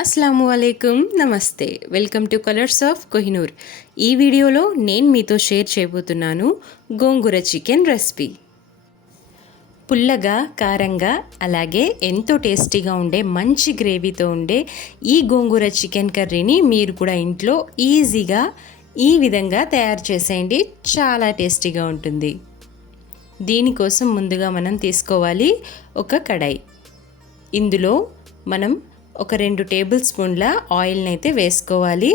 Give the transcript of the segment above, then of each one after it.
అస్సలాముఅలైకుం నమస్తే welcome to colours of Kohinoor. ఈ వీడియోలో నేను మీతో షేర్ చేయబోతున్నాను గోంగూర చికెన్ రెసిపీ. పుల్లగా, కారంగా, అలాగే ఎంతో టేస్టీగా ఉండే మంచి గ్రేవీతో ఉండే ఈ గోంగూర చికెన్ కర్రీని మీరు కూడా ఇంట్లో ఈజీగా ఈ విధంగా తయారు చేసేయండి. చాలా టేస్టీగా ఉంటుంది. దీనికోసం ముందుగా మనం తీసుకోవాలి ఒక కడాయి. ఇందులో మనం ఒక 2 టేబుల్ స్పూన్ల ఆయిల్ని అయితే వేసుకోవాలి.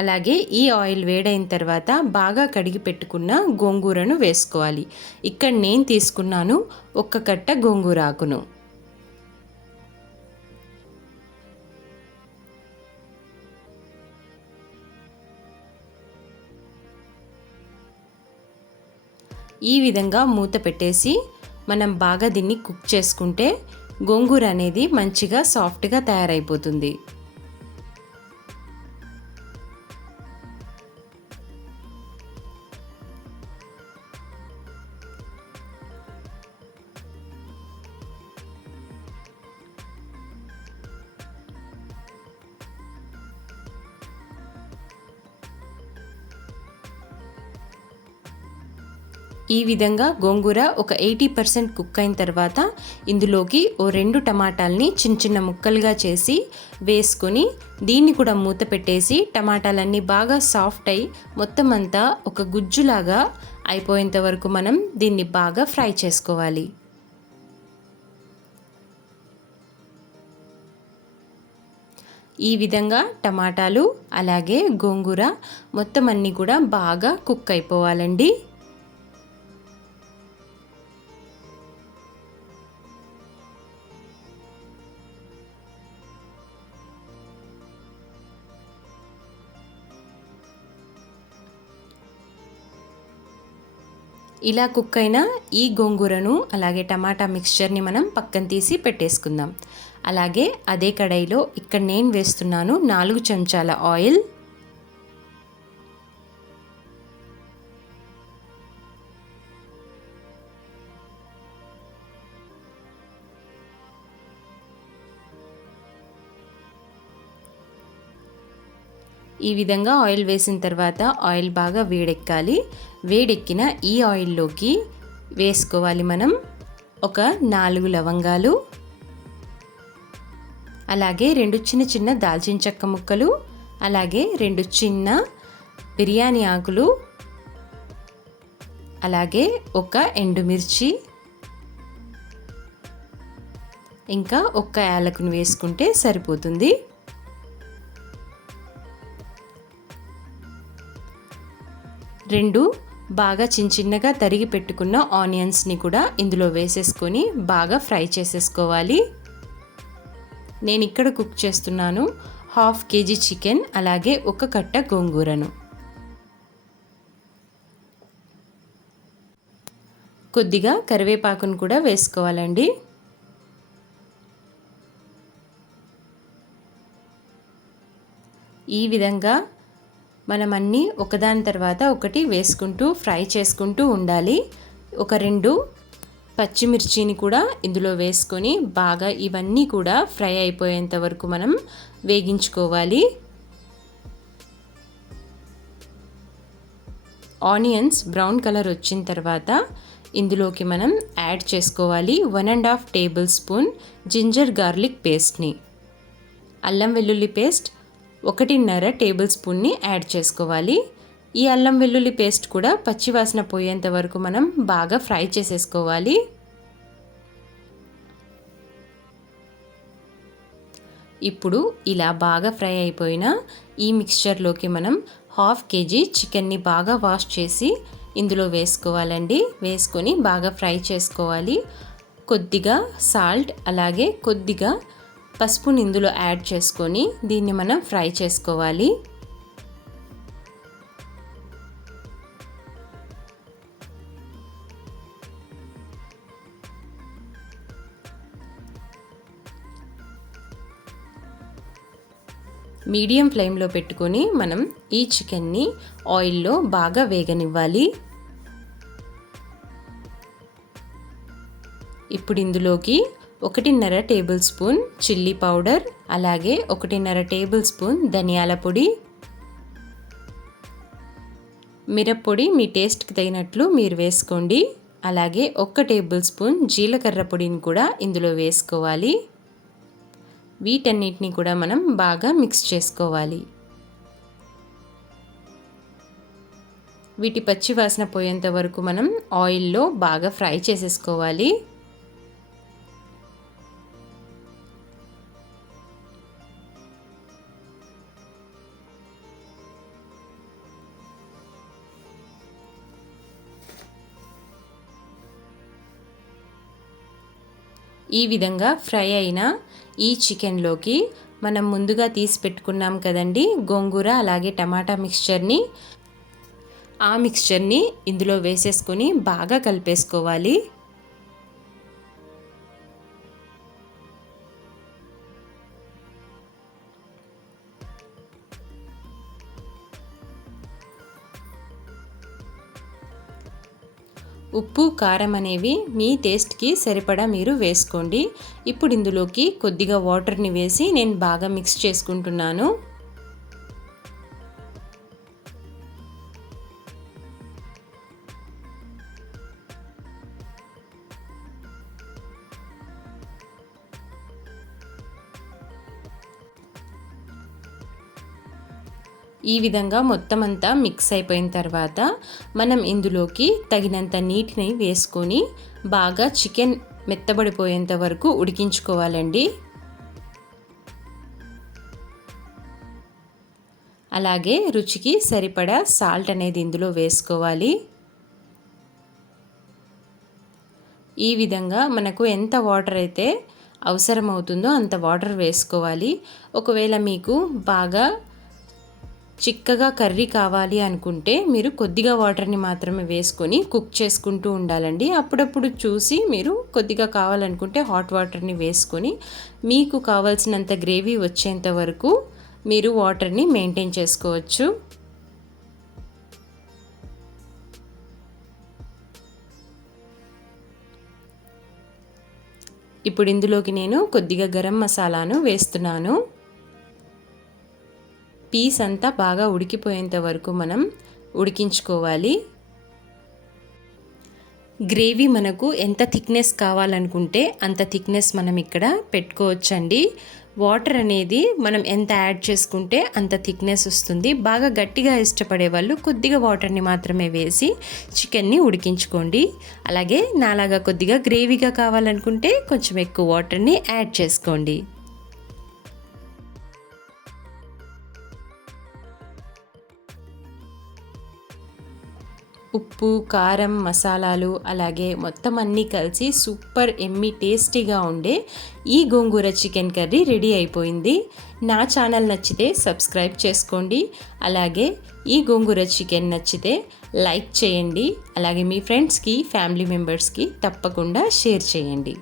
అలాగే ఈ ఆయిల్ వేడైన తర్వాత బాగా కడిగి పెట్టుకున్న గోంగూరను వేసుకోవాలి. ఇక్కడ నేను తీసుకున్నాను ఒక కట్ట గోంగూర ఆకును. ఈ విధంగా మూత పెట్టేసి మనం బాగా దీన్ని కుక్ చేసుకుంటే గోంగూర అనేది మంచిగా సాఫ్ట్గా తయారైపోతుంది. ఈ విధంగా గోంగూర ఒక 80% కుక్ అయిన తర్వాత ఇందులోకి ఓ 2 టమాటాలని చిన్న ముక్కలుగా చేసి వేసుకొని దీన్ని కూడా మూత పెట్టేసి టమాటాలన్నీ బాగా సాఫ్ట్ అయి మొత్తం అంతా ఒక గుజ్జులాగా అయిపోయేంత వరకు మనం దీన్ని బాగా ఫ్రై చేసుకోవాలి. ఈ విధంగా టమాటాలు అలాగే గోంగూర మొత్తం అన్నీ కూడా బాగా కుక్ అయిపోవాలండి. ఇలా కుక్ అయిన ఈ గోంగూరను అలాగే టమాటా మిక్స్చర్ని మనం పక్కన తీసి పెట్టేసుకుందాం. అలాగే అదే కడాయిలో ఇక్కడ నేను వేస్తున్నాను 4 చెంచాల ఆయిల్. ఈ విధంగా ఆయిల్ వేసిన తర్వాత ఆయిల్ బాగా వేడెక్కాలి. వేడెక్కిన ఈ ఆయిల్లోకి వేసుకోవాలి మనం ఒక 4 లవంగాలు, అలాగే 2 చిన్న దాల్చిన చెక్క ముక్కలు, అలాగే 2 చిన్న బిర్యానీ ఆకులు, అలాగే ఒక ఎండుమిర్చి, ఇంకా ఒక యాలకును వేసుకుంటే సరిపోతుంది. 2 బాగా చిన్నగా తరిగి పెట్టుకున్న ఆనియన్స్ని కూడా ఇందులో వేసేసుకొని బాగా ఫ్రై చేసేసుకోవాలి. నేను ఇక్కడ కుక్ చేస్తున్నాను 1/2 kg చికెన్ అలాగే ఒక కట్ట గోంగూరను. కొద్దిగా కరివేపాకును కూడా వేసుకోవాలండి. ఈ విధంగా మనం అన్నీ ఒకదాని తర్వాత ఒకటి వేసుకుంటూ ఫ్రై చేసుకుంటూ ఉండాలి. ఒక 2 పచ్చిమిర్చిని కూడా ఇందులో వేసుకొని బాగా ఇవన్నీ కూడా ఫ్రై అయిపోయేంత వరకు మనం వేగించుకోవాలి. ఆనియన్స్ బ్రౌన్ కలర్ వచ్చిన తర్వాత ఇందులోకి మనం యాడ్ చేసుకోవాలి 1.5 టేబుల్ స్పూన్ జింజర్ గార్లిక్ పేస్ట్ని. అల్లం వెల్లుల్లి పేస్ట్ 1.5 టేబుల్ స్పూన్ని యాడ్ చేసుకోవాలి. ఈ అల్లం వెల్లుల్లి పేస్ట్ కూడా పచ్చివాసన పోయేంత వరకు మనం బాగా ఫ్రై చేసేసుకోవాలి. ఇప్పుడు ఇలా బాగా ఫ్రై అయిపోయిన ఈ మిక్స్చర్లోకి మనం 1/2 kg చికెన్ని బాగా వాష్ చేసి ఇందులో వేసుకోవాలండి. వేసుకొని బాగా ఫ్రై చేసుకోవాలి. కొద్దిగా సాల్ట్ అలాగే కొద్దిగా పసుపుని ఇందులో యాడ్ చేసుకొని దీన్ని మనం ఫ్రై చేసుకోవాలి. మీడియం ఫ్లేమ్లో పెట్టుకొని మనం ఈ చికెన్ని ఆయిల్లో బాగా వేగనివ్వాలి. ఇప్పుడు ఇందులోకి 1.5 టేబుల్ స్పూన్ చిల్లీ పౌడర్, అలాగే 1.5 టేబుల్ స్పూన్ ధనియాల పొడి, మిరప్పొడి మీ టేస్ట్కి తగినట్లు మీరు వేసుకోండి. అలాగే 1 టేబుల్ స్పూన్ జీలకర్ర పొడిని కూడా ఇందులో వేసుకోవాలి. వీటన్నిటిని కూడా మనం బాగా మిక్స్ చేసుకోవాలి. వీటి పచ్చి వాసన పోయేంత వరకు మనం ఆయిల్లో బాగా ఫ్రై చేసేసుకోవాలి. ఈ విధంగా ఫ్రై అయిన ఈ చికెన్లోకి మనం ముందుగా తీసి పెట్టుకున్నాం కదండి గోంగూర అలాగే టమాటా మిక్స్చర్ని, ఆ మిక్స్చర్ని ఇందులో వేసేసుకొని బాగా కలిపేసుకోవాలి. ఉప్పు కారం అనేవి మీ టేస్ట్కి సరిపడా మీరు వేసుకోండి. ఇప్పుడు ఇందులోకి కొద్దిగా వాటర్ని వేసి నేను బాగా మిక్స్ చేసుకుంటున్నాను. ఈ విధంగా మొత్తం అంతా మిక్స్ అయిపోయిన తర్వాత మనం ఇందులోకి తగినంత నీటిని వేసుకొని బాగా చికెన్ మెత్తబడిపోయేంత వరకు ఉడికించుకోవాలండి. అలాగే రుచికి సరిపడా సాల్ట్ అనేది ఇందులో వేసుకోవాలి. ఈ విధంగా మనకు ఎంత వాటర్ అయితే అవసరమవుతుందో అంత వాటర్ వేసుకోవాలి. ఒకవేళ మీకు బాగా చిక్కగా కర్రీ కావాలి అనుకుంటే మీరు కొద్దిగా వాటర్ని మాత్రమే వేసుకొని కుక్ చేసుకుంటూ ఉండాలండి. అప్పుడప్పుడు చూసి మీరు కొద్దిగా కావాలనుకుంటే హాట్ వాటర్ని వేసుకొని మీకు కావాల్సినంత గ్రేవీ వచ్చేంత వరకు మీరు వాటర్ని మెయింటైన్ చేసుకోవచ్చు. ఇప్పుడు ఇందులోకి నేను కొద్దిగా గరం మసాలాను వేస్తున్నాను. పీస్ అంతా బాగా ఉడికిపోయేంత వరకు మనం ఉడికించుకోవాలి. గ్రేవీ మనకు ఎంత థిక్నెస్ కావాలనుకుంటే అంత థిక్నెస్ మనం ఇక్కడ పెట్టుకోవచ్చండి. వాటర్ అనేది మనం ఎంత యాడ్ చేసుకుంటే అంత థిక్నెస్ వస్తుంది. బాగా గట్టిగా ఇష్టపడే వాళ్ళు కొద్దిగా వాటర్ని మాత్రమే వేసి చికెన్ని ఉడికించుకోండి. అలాగే నాలాగా కొద్దిగా గ్రేవీగా కావాలనుకుంటే కొంచెం ఎక్కువ వాటర్ని యాడ్ చేసుకోండి. ఉప్పు కారం మసాలాలు అలాగే మొత్తం అన్నీ కలిసి సూపర్ ఎమ్మీ టేస్టీగా ఉండే ఈ గోంగూర చికెన్ కర్రీ రెడీ అయిపోయింది. నా ఛానల్ నచ్చితే సబ్స్క్రైబ్ చేసుకోండి. అలాగే ఈ గోంగూర చికెన్ నచ్చితే లైక్ చేయండి. అలాగే మీ ఫ్రెండ్స్కి ఫ్యామిలీ మెంబర్స్కి తప్పకుండా షేర్ చేయండి.